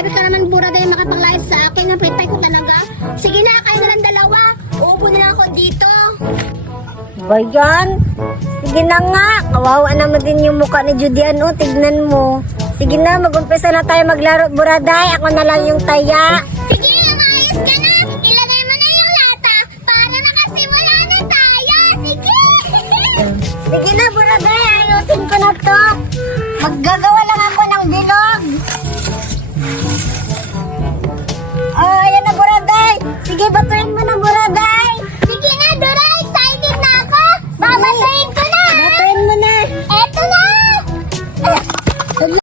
Grabe ka naman, Buraday, makapanglayas sa akin. Napitay ko talaga. Sige na, kayo na lang dalawa. Uupo na lang ako dito. Ba yan? Sige na nga. Kawawa naman din yung mukha ni Judian, oh. Tignan mo. Sige na, mag-umpisa na tayo maglaro, Buraday. Ako na lang yung taya. Sige, umayos ka na. Ilagay mo na yung lata para nakasimula na tayo. Sige. Sige na, Buraday. Ayusin ko na to. Maggagawa lang ako ng bilog.